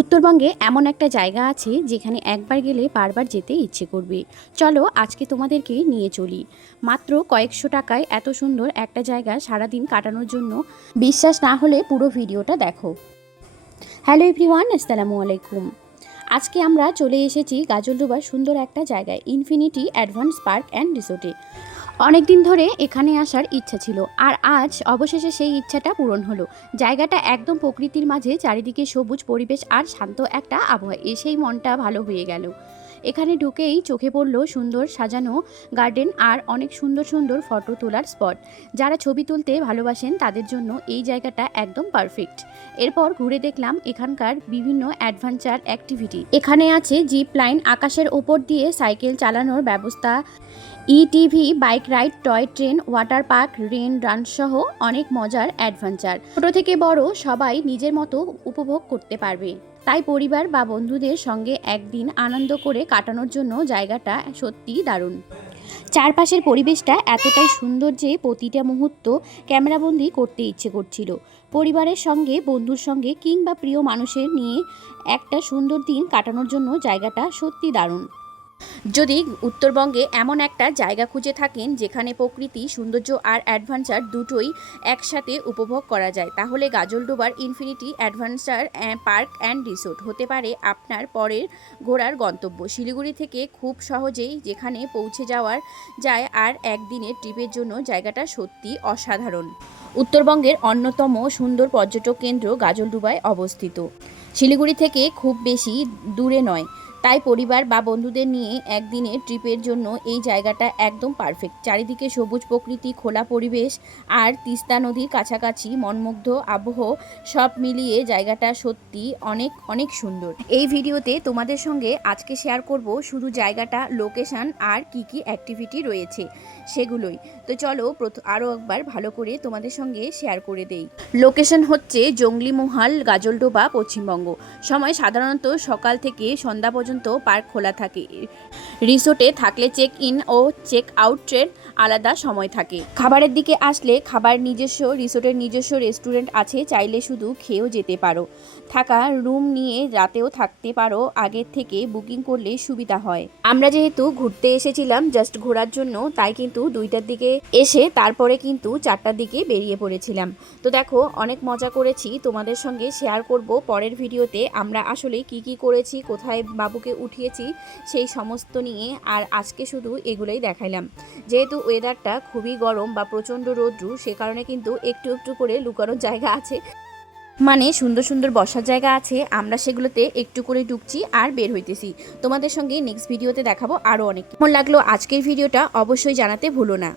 উত্তরবঙ্গে এমন একটা জায়গা আছে যেখানে একবার গেলে বারবার যেতে ইচ্ছে করবে। চলো আজকে তোমাদেরকে নিয়ে চলি। মাত্র কয়েকশো টাকায় এত সুন্দর একটা জায়গা সারাদিন কাটানোর জন্য। বিশ্বাস না হলে পুরো ভিডিওটা দেখো। হ্যালো এভরিওয়ান, আসসালামু আলাইকুম। আজকে আমরা চলে এসেছি গাজলডোবার সুন্দর একটা জায়গায়, ইনফিনিটি অ্যাডভান্স পার্ক অ্যান্ড রিসোর্টে। অনেক দিন ধরে এখানে আসার ইচ্ছা ছিল, আর আজ অবশেষে সেই ইচ্ছাটা পূরণ হলো। জায়গাটা একদম প্রকৃতির মাঝে, চারিদিকে সবুজ পরিবেশ আর শান্ত একটা আবহাওয়া, এসেই মনটা ভালো হয়ে গেল। এখানে ঢুকেই চোখে পড়লো সুন্দর সাজানো গার্ডেন আর অনেক সুন্দর সুন্দর ফটো তোলার স্পট। যারা ছবি তুলতে ভালোবাসেন তাদের জন্য এই জায়গাটা একদম পারফেক্ট। এরপর ঘুরে দেখলাম এখানকার বিভিন্ন অ্যাডভেঞ্চার অ্যাক্টিভিটি। এখানে আছে জিপ লাইন, আকাশের ওপর দিয়ে সাইকেল চালানোর ব্যবস্থা, ETV, bike ride, toy train, water park, rain run সহ অনেক মজার অ্যাডভেঞ্চার। ছোট থেকে বড় সবাই নিজের মতো উপভোগ করতে পারবে। তাই পরিবার বা বন্ধুদের সঙ্গে একদিন আনন্দ করে কাটানোর জন্য জায়গাটা সত্যিই দারুণ। চারপাশের পরিবেশটা এতটাই সুন্দর যে প্রতিটা মুহূর্ত ক্যামেরাবন্দি করতে ইচ্ছে করছিল। পরিবারের সঙ্গে, বন্ধুর সঙ্গে কিংবা প্রিয় মানুষের নিয়ে একটা সুন্দর দিন কাটানোর জন্য জায়গাটা সত্যি দারুণ। যদি উত্তরবঙ্গে এমন একটা জায়গা খুঁজে থাকেন যেখানে প্রকৃতি, সৌন্দর্য আর অ্যাডভেঞ্চার দুটোই একসাথে উপভোগ করা যায়, তাহলে গাজলডোবার infinity adventure park and resort হতে পারে আপনার পরের ঘোরার গন্তব্য। শিলিগুড়ি থেকে খুব সহজেই যেখানে পৌঁছে যাওয়ার যায়, আর একদিনের ট্রিপের জন্য জায়গাটা সত্যি অসাধারণ। উত্তরবঙ্গের অন্যতম সুন্দর পর্যটক কেন্দ্র গাজলডোবায় অবস্থিত। শিলিগুড়ি থেকে খুব বেশি দূরে নয়, তাই পরিবার বা বন্ধুদের নিয়ে একদিনের ট্রিপের জন্য এই জায়গাটা একদম পারফেক্ট। চারিদিকে সবুজ প্রকৃতি, খোলা পরিবেশ আর তিস্তা নদীর কাছাকাছি মনমুগ্ধ আবহ, সব মিলিয়ে জায়গাটা সত্যি অনেক অনেক সুন্দর। এই ভিডিওতে তোমাদের সঙ্গে আজকে শেয়ার করব শুধু জায়গাটা, লোকেশন আর কি কি অ্যাক্টিভিটি রয়েছে সেগুলোই। তো চলো আরও একবার ভালো করে তোমাদের সঙ্গে শেয়ার করে দেই। লোকেশন হচ্ছে জঙ্গলিমহল, গাজলডোবা, পশ্চিমবঙ্গ। সময় সাধারণত সকাল থেকে সন্ধ্যা পর্যন্ত পার্ক খোলা থাকে। রিসোর্টে থাকলে চেক ইন ও চেক আউটের আলাদা সময় থাকে। খাবারের দিকে আসলে রিসোর্টের নিজস্ব রেস্টুরেন্ট আছে, চাইলে শুধু খেয়েও যেতে পারো। থাকা রুম নিয়ে রাতেও থাকতে পারো, আগের থেকে বুকিং করলে সুবিধা হয়। আমরা যেহেতু ঘুরতে এসেছিলাম জাস্ট ঘোরার জন্য, তাই কিন্তু 2টার দিকে এসে তারপরে কিন্তু 4টার দিকে বেরিয়ে পড়েছিলাম। তো দেখো, অনেক মজা করেছি, তোমাদের সঙ্গে শেয়ার করব পরের ভিডিওতে আমরা আসলে কি কি করেছি, কোথায় বাবুকে উঠিয়েছি সেই সমস্ত নিয়ে। আর আজকে শুধু এগুলোই দেখাইলাম। যেহেতু ওয়েদারটা খুবই গরম বা প্রচণ্ড রৌদ্র, সে কারণে কিন্তু একটু একটু করে লুকানোর জায়গা আছে, মানে সুন্দর সুন্দর বসার জায়গা আছে। আমরা সেগুলোতে একটু করে ঢুকছি আর বের হইতেছি। তোমাদের সঙ্গে নেক্সট ভিডিওতে দেখাবো আরও অনেক। কেমন লাগলো আজকের ভিডিওটা অবশ্যই জানাতে ভুলো না।